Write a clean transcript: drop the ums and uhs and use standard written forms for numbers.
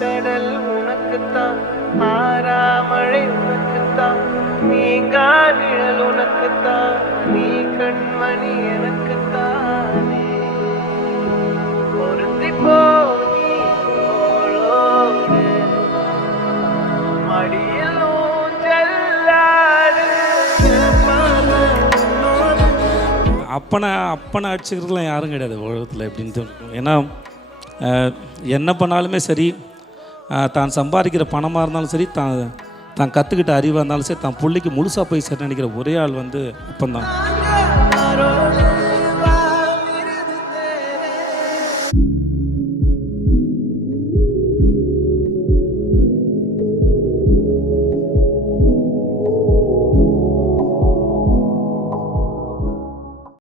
கடல் உனக்குத்தான், ஆறாமழை உனக்குத்தான், நீங்கா நிழல் உனக்குத்தான், நீ கண்மணி எனக்குத்தானே. பொருந்தி போ நீ தோளோடு, மடியில் ஊஞ்சலாடு. அப்பனை அடிச்சுக்கிறதுலாம் யாரும் கிடையாது உலகத்தில் எப்படின்னு தோணும். ஏன்னா என்ன பண்ணாலுமே சரி, தான் சம்பாதிக்கிற பணமாக இருந்தாலும் சரி, தான் கற்றுக்கிட்ட அறிவாக இருந்தாலும் சரி, தான் பிள்ளைக்கு முழுசாக போய் சரி நினைக்கிற ஒரே ஆள் வந்து அப்பந்தான்.